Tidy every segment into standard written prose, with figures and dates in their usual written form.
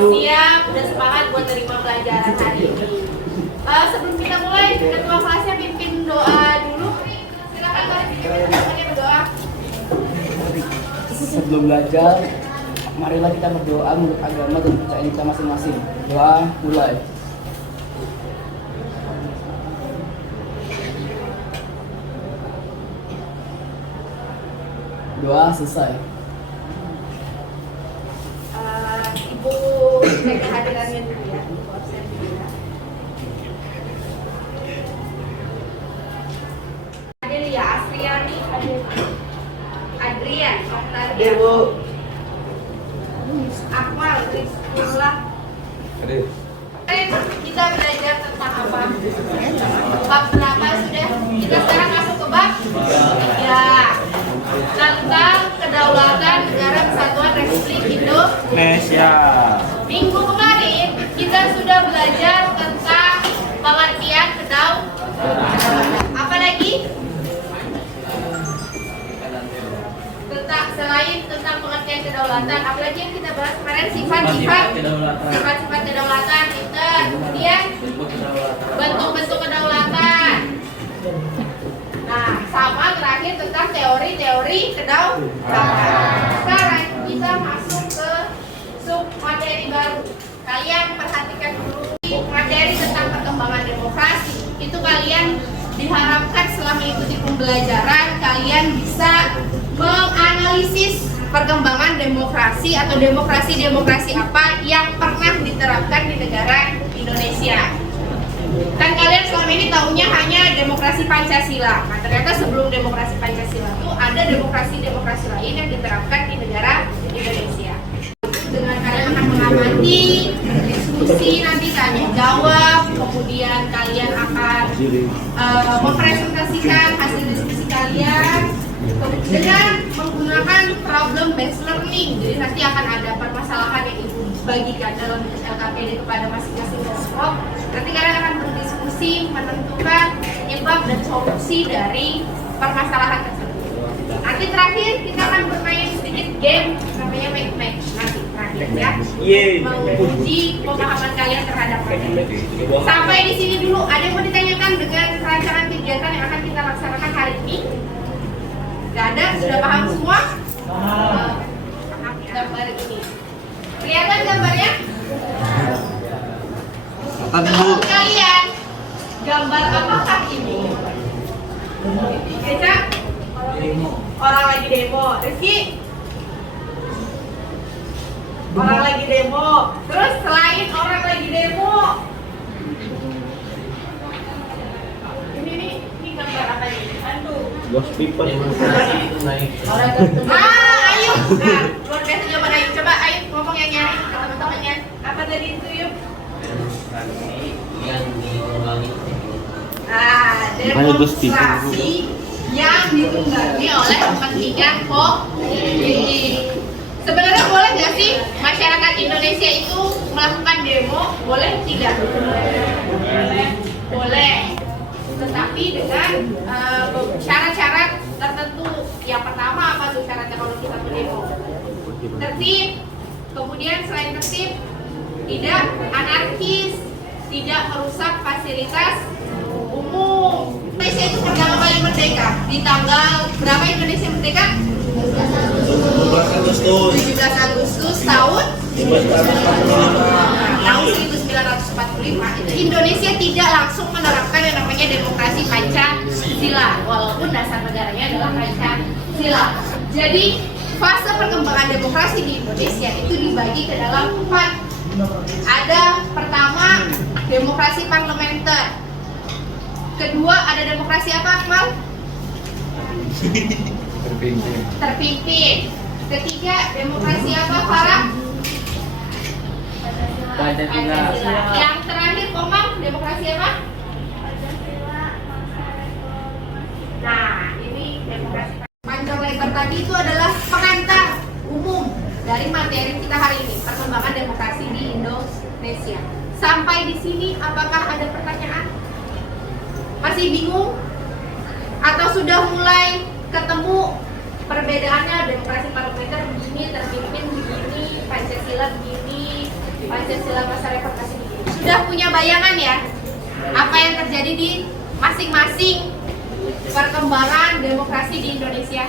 siap, udah semangat buat terima pelajaran hari ini. Sebelum kita mulai, ketua kelasnya pimpin doa dulu. Silakan mari pimpin berdoa. Sebelum belajar, marilah kita berdoa menurut agama dan kepercayaan kita masing-masing. Doa mulai. Doa selesai. Ibu cek kehadirannya dulu ya. Absen dulu ya. Adelia Asriani, Adrian, Oktaria, Akmal, Rizkullah. Kita belajar tentang apa? Bab berapa sudah? Kita sekarang masuk ke bab? Ya. Tentang kedaulatan Negara Kesatuan Republik Indonesia. Minggu kemarin kita sudah belajar tentang pengertian kedaulatan. Apa lagi? Selain tentang pengertian kedaulatan, apalagi yang kita bahas kemarin sifat-sifat kedaulatan, kemudian bentuk-bentuk kedaulatan. Nah, sama terakhir tentang teori-teori kedaulatan. Sekarang kita masuk ke sub materi baru. Kalian perhatikan dulu materi tentang perkembangan demokrasi. Itu kalian diharapkan selama mengikuti pembelajaran kalian bisa menganalisis perkembangan demokrasi atau demokrasi apa yang pernah diterapkan di negara Indonesia. Kan kalian selama ini tahunya hanya demokrasi Pancasila. Nah, ternyata sebelum demokrasi Pancasila itu ada demokrasi lain yang diterapkan di negara Indonesia. Dengan kalian akan mengamati, diskusi, nanti tanya jawab, kemudian kalian akan mempresentasikan hasil diskusi kalian dengan menggunakan problem based learning. Jadi nanti akan ada permasalahan yang ibu bagikan dalam LKPD kepada masing-masing kelompok. Nanti kalian akan berdiskusi menentukan penyebab dan solusi dari permasalahan tersebut. Nanti terakhir kita akan bermain sedikit game namanya match. Nanti terakhir ya, menguji pemahaman kalian terhadap materi. Sampai di sini dulu. Ada yang mau ditanyakan dengan rancangan kegiatan yang akan kita laksanakan hari ini? Gak ada? Sudah paham semua? Paham gambar ini. Kelihatan gambarnya? Menurut kalian, gambar apakah ini? Eca? Orang lagi demo. Rizky? Orang lagi demo. Terus selain orang lagi demo, ini gambar apa ini? Aduh. Ghost people ayo. Nah, luar biasa jawaban Ayu. Coba Ayu ngomong yang nyari ke teman-temannya. Apa tadi itu yuk? yang diulangi. Demonstrasi yang ditunggangi oleh kepentingan politik. Sebenarnya boleh nggak sih masyarakat Indonesia itu melakukan demo? Boleh tidak? Boleh. Tetapi dengan syarat-syarat tertentu. Yang pertama apa tuh syaratnya kalau kita berdemo? Tertib. Kemudian selain tertib, tidak anarkis, tidak merusak fasilitas umum. Indonesia itu pertama kali merdeka di tanggal berapa Indonesia merdeka? 17 Agustus tahun 1945. Itu Indonesia tidak langsung menerapkan yang namanya demokrasi Pancasila, walaupun dasar negaranya adalah Pancasila. Jadi fase perkembangan demokrasi di Indonesia itu dibagi ke dalam 4. Ada pertama demokrasi parlementer. Kedua ada demokrasi apa, Akmal? Terpimpin. Ketiga demokrasi apa, Farah? Pancasila. Yang terakhir, Komang, demokrasi apa? Nah, ini demokrasi panjang lebar tadi itu adalah pengantar umum dari materi kita hari ini, perkembangan demokrasi di Indonesia. Sampai di sini, apakah ada pertanyaan? Masih bingung? Atau sudah mulai ketemu perbedaannya demokrasi parlementer begini, terpimpin begini, Pancasila begini, Pancasila masa reformasi. Sudah punya bayangan ya apa yang terjadi di masing-masing perkembangan demokrasi di Indonesia?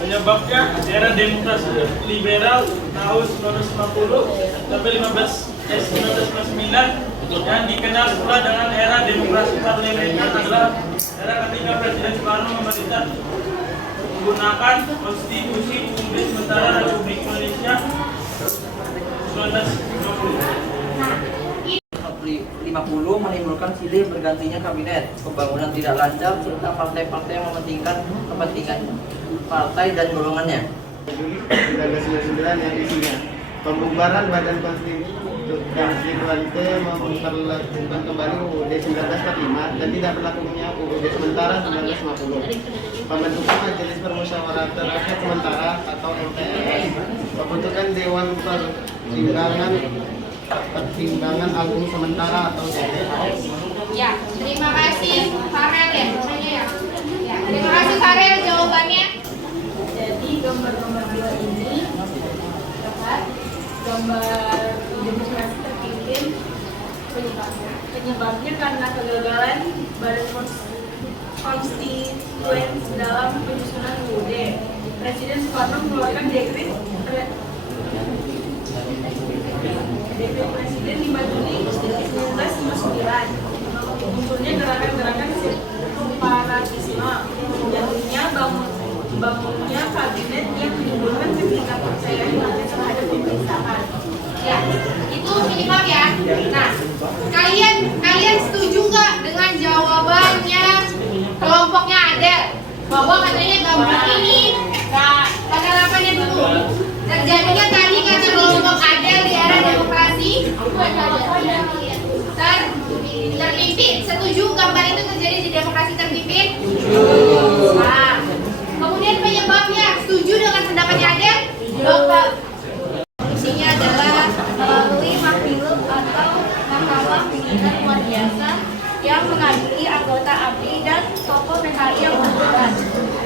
Penyebabnya era demokrasi liberal tahun 1950 sampai 1949 yang dikenal pula dengan era demokrasi parlementer adalah era ketika Presiden Soekarno memerintah menggunakan konstitusi Kongres Sementara Republik Indonesia 50 menimbulkan silih bergantinya kabinet, pembangunan tidak lancar, serta partai-partai yang mementingkan kepentingan partai dan golongannya. Juli 1999 yang isinya pembubaran Badan Konstituante memperlakukan kembali UUD 1945 dan tidak berlakunya UUD sementara 1950. Pembentukan Majelis Permusyawaratan Rakyat Sementara atau MPR, pembentukan Dewan Pertimbangan Agung Sementara atau DPR. Ya, terima kasih Farel ya, namanya ya. Ya, terima kasih Farel jawabannya. Jadi gambar-gambar dua ini dapat gambar demokrasi terpimpin penyebabnya karena kegagalan Badan Konstituen dalam penyusunan UUD. Presiden Soekarno mengeluarkan dekret Presiden 5 Juli 1959. Munculnya gerakan-gerakan separatisme, jatuhnya bangunnya kabinet yang menimbulkan ketidakpercayaan rakyat terhadap pemerintahan. Ya, itu minimal ya. Nah, kalian setuju nggak dengan jawabannya kelompoknya Adel bahwa katanya gambar ini penerapannya dulu terjadinya tadi kata kelompok Adel di era demokrasi terpimpin. Setuju gambar itu terjadi di demokrasi terpimpin? Nah, kemudian penyebabnya setuju dengan pendapatnya Adel? Dokter. Isinya adalah melalui Majelis atau Mahkamah Pimpinan Luar Biasa yang mengadili anggota ABRI dan tokoh PKI yang bersangkutan.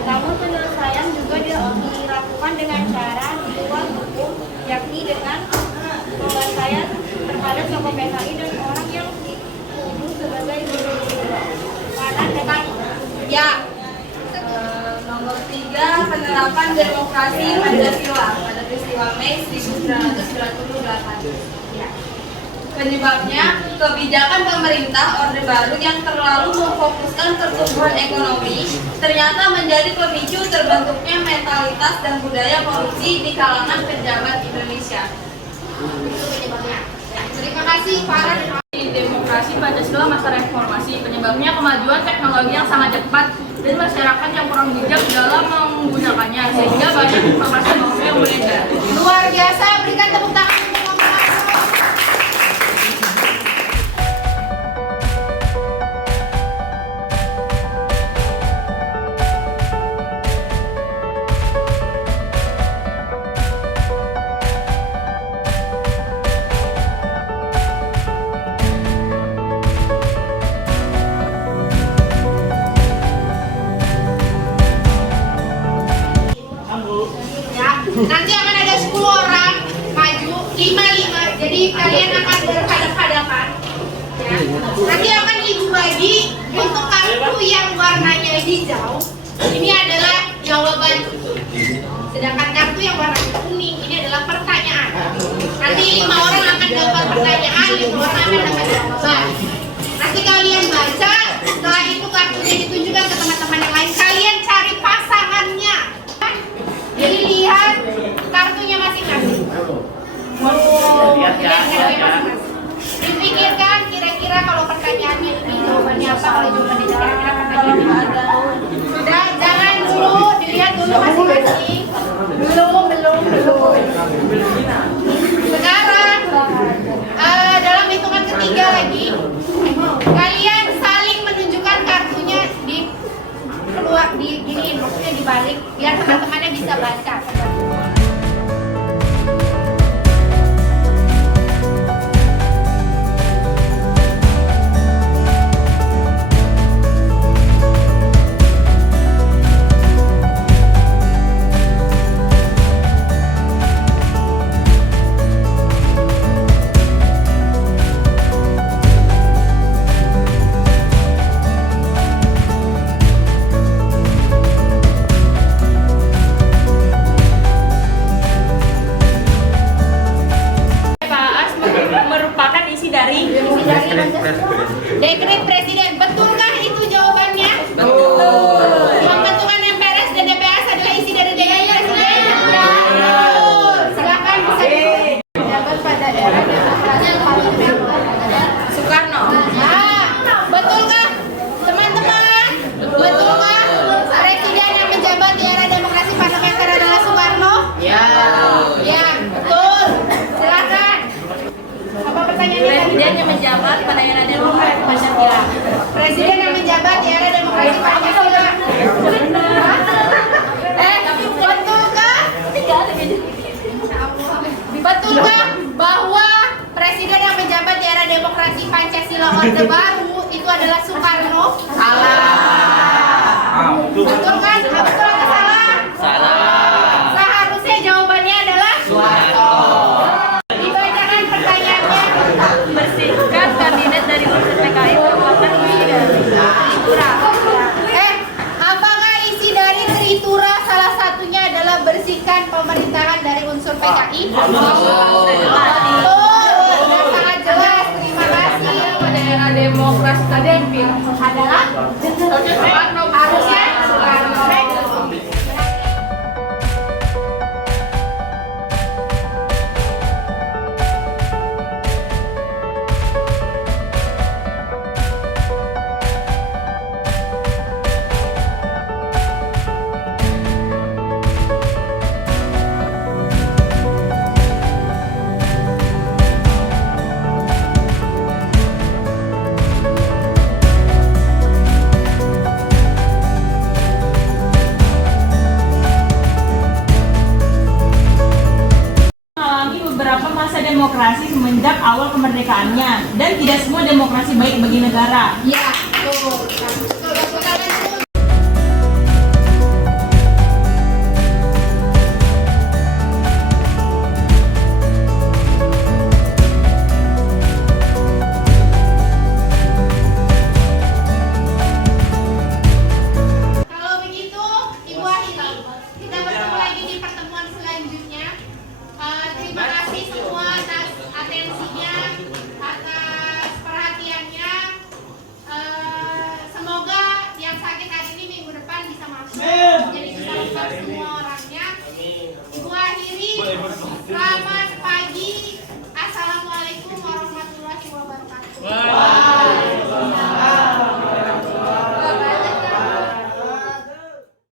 Namun penyelesaian juga dilakukan dengan cara di luar hukum, yakni dengan penyelesaian terhadap tokoh PKI dan orang yang dituduh sebagai Ya. Nomor 3, penerapan demokrasi Pancasila pada peristiwa Mei 1998. Ya. Penyebabnya, kebijakan pemerintah Orde Baru yang terlalu memfokuskan pertumbuhan ekonomi ternyata menjadi pemicu terbentuknya mentalitas dan budaya korupsi di kalangan pejabat Indonesia. Itu penyebabnya. Terima kasih Farah. Demokrasi Pancasila masa reformasi, penyebabnya kemajuan teknologi yang sangat cepat dan masyarakat yang kurang bijak dalam menggunakannya, sehingga banyak informasi Luar biasa, berikan tepuk tangan untuk Mama Arso. Ya, nanti akan ada 10 orang maju, 5-5. Jadi kalian akan berhadapan-hadapan. Ya. Nanti akan ibu bagi untuk kartu yang warnanya hijau. Ini adalah jawaban. Sedangkan kartu yang warnanya kuning ini adalah pertanyaan. Nanti 5 orang akan dapat pertanyaan, 5 orang akan dapat jawaban. Nanti kalian baca, setelah itu kartunya ditunjukkan ke teman-teman yang lain. Kalian cari pasangannya. Jadi lihat kartunya masing-masing. Dipikirkan kira-kira kalau pertanyaannya ini jawabannya apa, kalau jawabannya kira-kira pertanyaannya ada. Sudah, jangan dulu dilihat dulu masing-masing. Belum. Sekarang dalam hitungan ketiga lagi, kalian saling menunjukkan kartunya di keluar di giniin, maksudnya dibalik biar teman-temannya bisa baca. Dekret Presiden, betulkah itu jawabannya? Betul. Pembentukan MPRS dan DPRS adalah isi dari dekret Presiden? Betul. Silakan bisa jabat pada era demokrasi Soekarno. Betulkah teman-teman? Betulkah Presiden yang menjabat di era demokrasi parlementer adalah Soekarno? Ya, betul. Silakan. Apa pertanyaannya? Presiden yang menjabat pada era demokrasi Pancasila. Presiden yang menjabat di era demokrasi Pancasila. Betulkah bahwa presiden yang menjabat di era demokrasi Pancasila Orde Baru itu adalah Soekarno? Salah. Betul kan? Betul atau salah? Salah. Seharusnya jawabannya adalah Soeharto. Dibacakan pertanyaannya. Bersihkan kabinet dari unsur PKI merupakan isi dari Tritura. Apakah isi dari Tritura salah satunya adalah bersihkan pemerintahan dari unsur PKI? Betul. Sudah sangat jelas. Terima kasih. Pada era demokrasi Adalah Soekarno. Harusnya Soekarno. Beberapa masa demokrasi semenjak awal kemerdekaannya dan tidak semua demokrasi baik bagi negara. Ya, betul. Betul tangan dulu. Kalau begitu, Ibu Ahili, kita bertemu lagi di pertemuan selanjutnya. Terima kasih semua atas atensinya, atas perhatiannya. Semoga yang sakit hari ini minggu depan bisa masuk, jadi bisa lengkap semua orangnya. Ibu akhiri, selamat